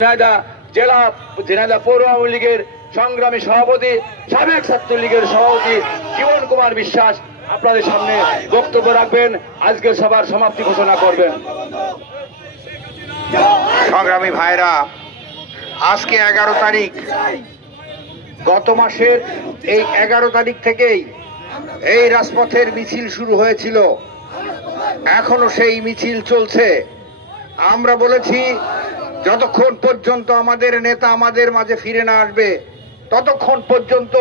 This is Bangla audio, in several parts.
ঝিনাইদহ জেলা ঝিনাইদহ পৌর আওয়ামী লীগের সংগ্রামী সভাপতি সাবেক ছাত্রলীগের সভাপতি জীবন কুমার বিশ্বাস আপনাদের সামনে বক্তব্য রাখবেন। আজকের সভার সমাপ্তি ঘোষণা করবেন। সংগ্রামী ভাইরা, আজকে 11 তারিখ, গত মাসের এই 11 তারিখ থেকেই এই রাজপথের মিছিল শুরু হয়েছিল। এখনো সেই মিছিল চলছে। আমরা বলেছি যতক্ষণ পর্যন্ত আমাদের নেতা আমাদের মাঝে ফিরে না আসবে ততক্ষণ পর্যন্ত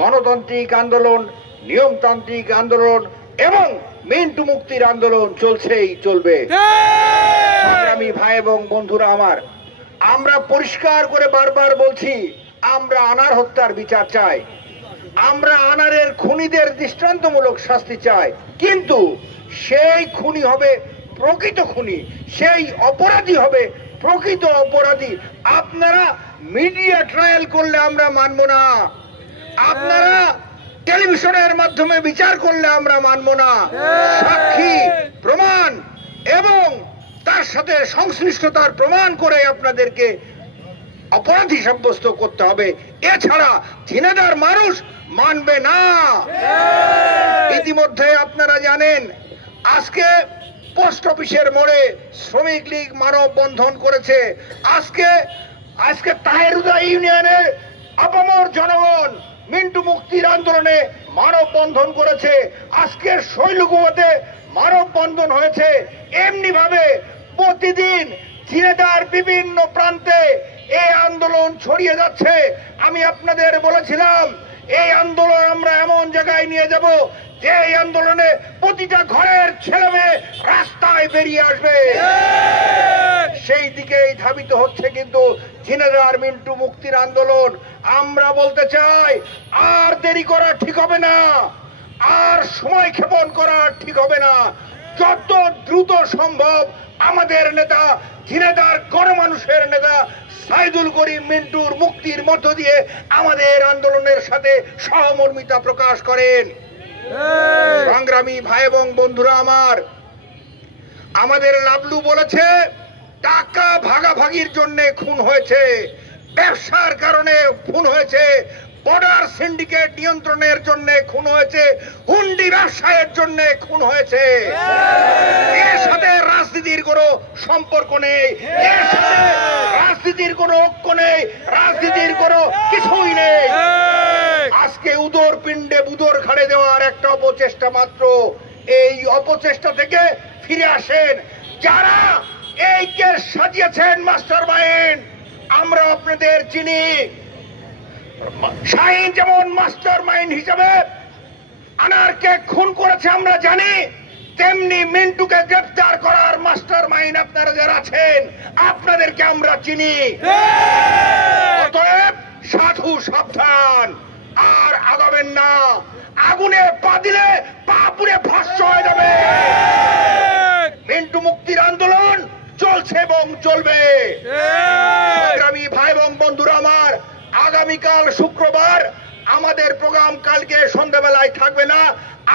গণতান্ত্রিক আন্দোলন, নিয়মতান্ত্রিক আন্দোলন এবং মিন্টু মুক্তির আন্দোলন চলছেই চলবে। সংগ্রামী ভাই এবং বন্ধুরা আমার, আমরা পরিষ্কার করে বারবার বলছি, আমরা আনার হত্যার বিচার চাই, আমরা আনারের খুনিদের দৃষ্টান্তমূলক শাস্তি চাই। কিন্তু সেই খুনি হবে প্রকৃত খুনি, সেই অপরাধী হবে প্রকৃত অপরাধী। আপনারা মিডিয়া ট্রায়াল করলে আমরা মানব না, আপনারা টেলিভিশনের মাধ্যমে বিচার করলে আমরা মানব না। সাক্ষী প্রমাণ এবং তার সাথে সংশ্লিষ্টতার প্রমাণ করে আপনাদেরকে অপরাধী সাব্যস্ত করতে হবে। এছাড়া ঝিনাইদহের মানুষ মানবে না। ইতিমধ্যে আপনারা জানেন, আজকে পোস্ট অফিসের মোড়ে শ্রমিক লীগ মানববন্ধন করেছে। আজকে তাহেরুদা ইউনিয়নের আপামর জনগণ মিন্টু মুক্তির আন্দোলনে মানববন্ধন করেছে। আজকে শৈলকুপাতে মানববন্ধন হয়েছে। এমনি ভাবে প্রতিদিন ঝিনাইদহের বিভিন্ন প্রান্তে এই আন্দোলন ছড়িয়ে যাচ্ছে। আমি আপনাদের বলেছিলাম, এই আন্দোলন আমরা এমন জায়গায় নিয়ে যাব যে এই আন্দোলনে প্রতিটা ঘরের ছেলে মেয়ে রাস্তায় বেরিয়ে আসবে। সেই দিকেই ধাবিত হচ্ছে কিন্তু ঝিনাইদহের মিন্টু মুক্তির আন্দোলন। আমরা বলতে চাই, আর দেরি করা ঠিক হবে না, আর সময় ক্ষেপণ করা ঠিক হবে না। যত দ্রুত সম্ভব আমাদের নেতা, ঝিনাইদহের গণমানুষের নেতা সাইদুল করিম মিন্টুর মুক্তির মধ্য দিয়ে আমাদের আন্দোলনের সাথে সহমর্মিতা প্রকাশ করেন। সংগ্রামী ভাই এবং বন্ধুরা আমার, আমাদের লাবলু বলেছে টাকা ভাগাভাগির জন্য খুন হয়েছে, ব্যবসার কারণে খুন হয়েছে, বর্ডার সিন্ডিকেট নিয়ন্ত্রণের জন্য খুন হয়েছে, হুন্ডি ব্যবসায়ের জন্য খুন হয়েছে। এর সাথে রাজনীতির কোনো সম্পর্ক নেই, এর সাথে রাজনীতির কোনো ঐক্য নেই, রাজনীতির কোনো কিছুই নেই। আজকে উদর পিণ্ডে বুদর খাড়ে দেওয়ার একটা অপচেষ্টা মাত্র। এই অপচেষ্টা থেকে ফিরে আসেন। যারা এই কেস সাজিয়েছেন মাস্টার মাইন্ড, আমরা আপনাদের চিনি। শাহিন যেমন মাস্টার মাইন্ড হিসেবে আনারকে খুন করেছে আমরা জানি, তেমনি মিন্টুকে গ্রেফতার করার মাস্টার মাইন্ড আপনারা যারা আছেন আপনাদেরকে আমরা চিনি। অতএব সাধু সাবধান, আর আগাবেন না। আগুনে পা দিলে পা পুড়ে ভস্ম হয়ে যাবে। মিন্টু মুক্তির আন্দোলন চলছে এবং চলবে। সংগ্রামী ভাই এবং বন্ধুরা আমার, আগামীকাল শুক্রবার আমাদের প্রোগ্রাম কালকে সন্ধ্যাবেলায় থাকবে না।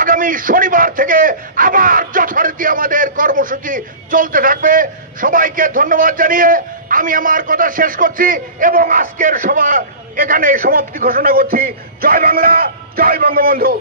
আগামী শনিবার থেকে আবার যথারীতি আমাদের কর্মসূচি চলতে থাকবে। সবাইকে ধন্যবাদ জানিয়ে আমি আমার কথা শেষ করছি এবং আজকের সভা এখানে সমাপ্তি ঘোষণা করছি। জয় বাংলা, জয় বঙ্গবন্ধু।